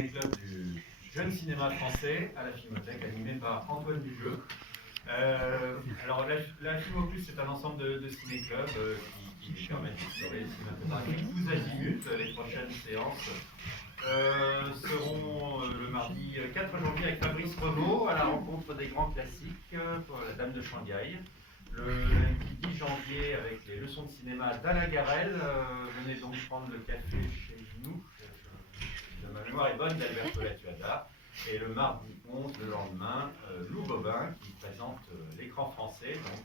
ciné-club du jeune cinéma français à la Filmothèque, animé par Antoine Dujeu. Alors, la Filmopus, c'est un ensemble de ciné-clubs qui permettent d'explorer le cinématographique tous azimuts. Les prochaines séances seront le mardi 4 janvier avec Fabrice Revaux à la rencontre des grands classiques pour La Dame de Shanghai. Le lundi 10 janvier avec les leçons de cinéma d'Alain Garel. Venez donc prendre le café chez nous. Ma mémoire est bonne d'Alberto Latuada. Et le mardi 11, le lendemain, Lou Bobin qui présente l'écran français. Donc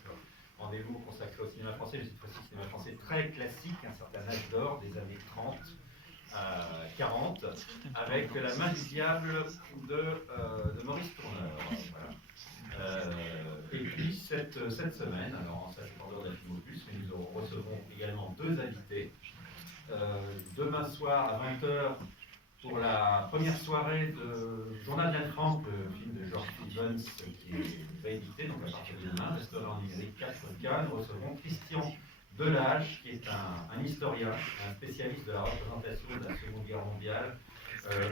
rendez-vous consacré au cinéma français, mais cette fois-ci cinéma français très classique, un certain âge d'or des années 30 à 40, avec La Main du Diable de Maurice Tourneur. Voilà. Et puis cette semaine, alors ça c'est en dehors de la Filmopus, mais nous recevrons également deux invités. Demain soir à 20h pour la première soirée de Journal d'Anne Frank, le film de George Stevens qui est réédité, donc à partir de demain, restaurant numérique 4K, nous recevrons Christian Delage, qui est un historien, un spécialiste de la représentation de la Seconde Guerre mondiale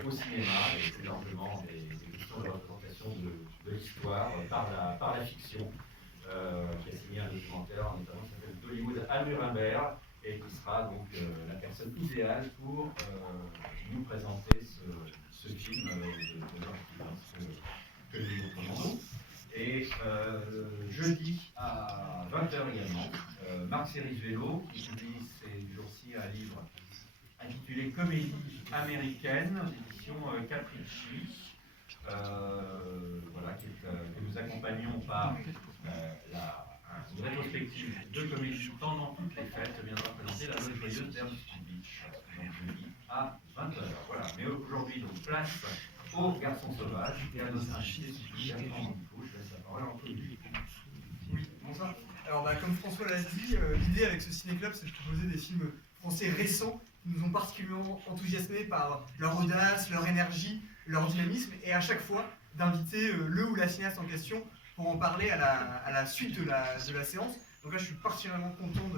au cinéma, et plus largement des questions de représentation de l'histoire par la fiction, qui a signé un documentaire, notamment qui s'appelle d'Hollywood à Nuremberg, et qui sera donc la personne idéale pour nous présenter ce film de George Stevens que nous vous recommandons. Et jeudi à 20h également, Marc Cérizvelo, qui publie ces jours-ci un livre intitulé Comédie américaine, aux éditions Capricci, voilà, que nous accompagnons par une rétrospective de comédie pendant toutes les fêtes viendra présenter La Loge Joyeuse d'Ernst Beach, donc jeudi à 20h. Voilà. Mais aujourd'hui, donc, place aux Garçons Sauvages et à nos invités, si je puis dire, je laisse la parole à Anthony. Oui, bonsoir. Alors, comme François l'a dit, l'idée avec ce ciné-club, c'est de proposer des films français récents qui nous ont particulièrement enthousiasmés par leur audace, leur énergie, leur dynamisme, et à chaque fois d'inviter le ou la cinéaste en question pour en parler à la suite de la séance. Donc là, je suis particulièrement content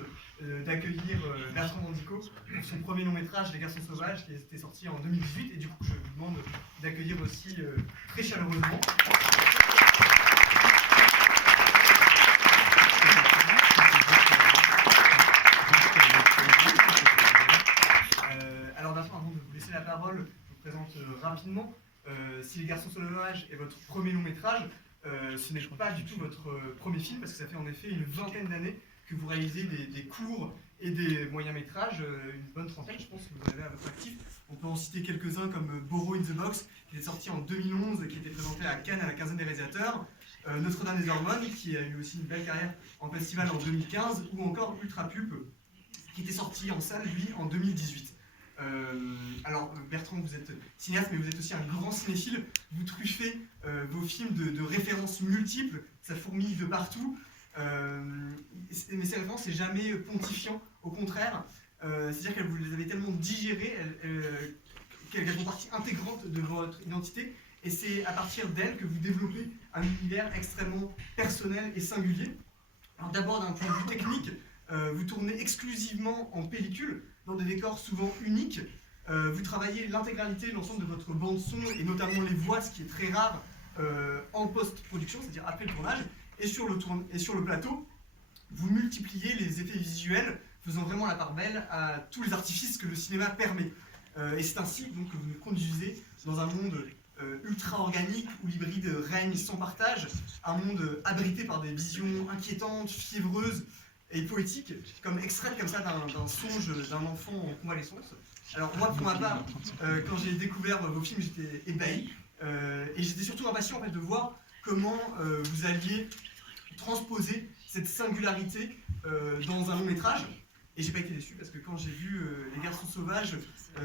d'accueillir Bertrand Mandico pour son premier long métrage, Les Garçons Sauvages, qui était sorti en 2018, et du coup, je vous demande d'accueillir aussi très chaleureusement. Alors Bertrand, avant de vous laisser la parole, je vous présente rapidement. Si Les Garçons Sauvages est votre premier long métrage, ce n'est pas du tout votre premier film, parce que ça fait en effet une vingtaine d'années que vous réalisez des courts et des moyens métrages, une bonne trentaine, je pense que vous avez à votre actif. On peut en citer quelques-uns comme Borrow in the Box, qui est sorti en 2011 et qui était présenté à Cannes à la quinzaine des réalisateurs, Notre-Dame des Hormones, qui a eu aussi une belle carrière en festival en 2015, ou encore Ultra Pulp, qui était sorti en salle, lui, en 2018. Alors Bertrand, vous êtes cinéaste, mais vous êtes aussi un grand cinéphile. Vous truffez vos films de références multiples, ça fourmille de partout. Mais ces références, c'est jamais pontifiant, au contraire. C'est-à-dire que vous les avez tellement digérées qu'elles font partie intégrante de votre identité. Et c'est à partir d'elles que vous développez un univers extrêmement personnel et singulier. Alors d'abord, d'un point de vue technique, vous tournez exclusivement en pellicule, dans des décors souvent uniques. Vous travaillez l'intégralité de l'ensemble de votre bande-son, et notamment les voix, ce qui est très rare en post-production, c'est-à-dire après le tournage. Et sur le plateau, vous multipliez les effets visuels, faisant vraiment la part belle à tous les artifices que le cinéma permet. Et c'est ainsi donc, que vous nous conduisez dans un monde ultra-organique où l'hybride règne sans partage, un monde abrité par des visions inquiétantes, fiévreuses et poétiques, comme extraites comme ça d'un songe d'un enfant en convalescence. Alors moi, pour ma part, quand j'ai découvert vos films, j'étais ébahi, et j'étais surtout impatient en fait, de voir comment vous alliez transposer cette singularité dans un long métrage. Et j'ai pas été déçu, parce que quand j'ai vu Les Garçons Sauvages,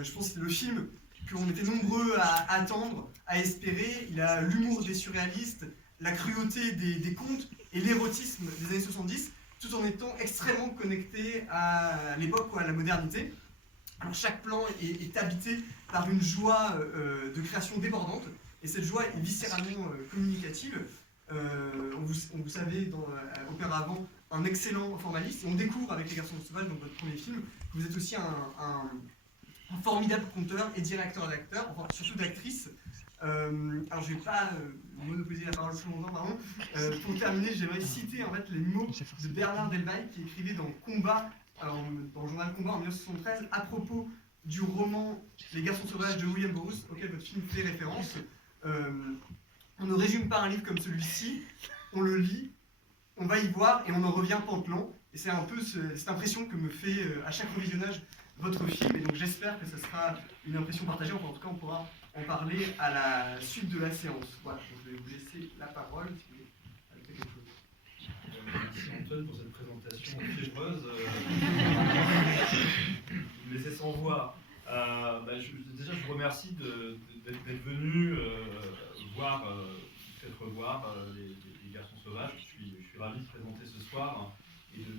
je pense que c'était le film qu'on était nombreux à attendre, à espérer. Il a l'humour des surréalistes, la cruauté des contes et l'érotisme des années 70, tout en étant extrêmement connecté à l'époque, à la modernité. Alors chaque plan est habité par une joie de création débordante, et cette joie est viscéralement communicative. On vous savez auparavant un excellent formaliste, et on découvre avec Les Garçons Sauvages, donc votre premier film, que vous êtes aussi un formidable conteur et directeur d'acteurs, enfin surtout d'actrices. Alors je ne vais pas monopoliser la parole plus longtemps, pardon. Pour terminer, j'aimerais citer en fait les mots de Bernard Delvaille qui écrivait dans Combat, dans le journal Combat en 1973, à propos du roman Les Garçons Sauvages de William Burroughs, auquel votre film fait référence. On ne résume pas un livre comme celui-ci, on le lit, on va y voir et on en revient pantelant. Et c'est un peu cette impression que me fait à chaque revisionnage votre film. Et donc j'espère que ce sera une impression partagée. Enfin, en tout cas, on pourra en parler à la suite de la séance. Voilà, donc je vais vous laisser la parole si vous voulez ajouter quelque chose. Merci Antoine pour cette présentation fiévreuse. Vous me laissez sans voix. Déjà, je vous remercie d'être venu voir, peut-être revoir les Garçons Sauvages. Je suis ravi de présenter ce soir et de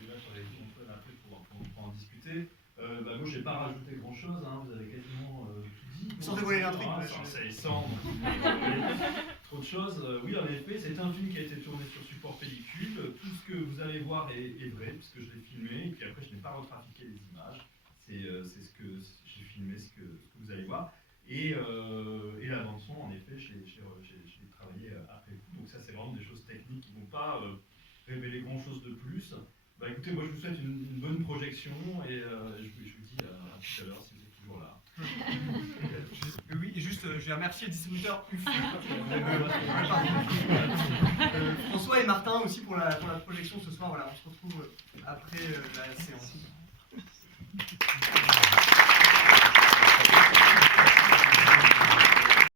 débattre avec vous, Antoine, après pour en discuter. Moi, je n'ai pas rajouté grand-chose, hein, vous avez quasiment tout dit. Sans dévoiler l'intrigue. Sans trop de choses. Oui, en effet, c'est un film qui a été tourné sur support pellicule. Tout ce que vous allez voir est vrai, puisque je l'ai filmé, et puis après, je n'ai pas retrafiqué les images. C'est ce que j'ai filmé, ce que vous allez voir. Et la bande-son, en effet, je l'ai travaillé après coup. Donc ça, c'est vraiment des choses techniques qui ne vont pas révéler grand-chose de plus. Écoutez, moi, je vous souhaite une bonne projection, et je vous dis à tout à l'heure si vous êtes toujours là. Oui, et juste, je vais remercier le distributeur UFU. François et Martin aussi pour la projection ce soir. Voilà, on se retrouve après la séance.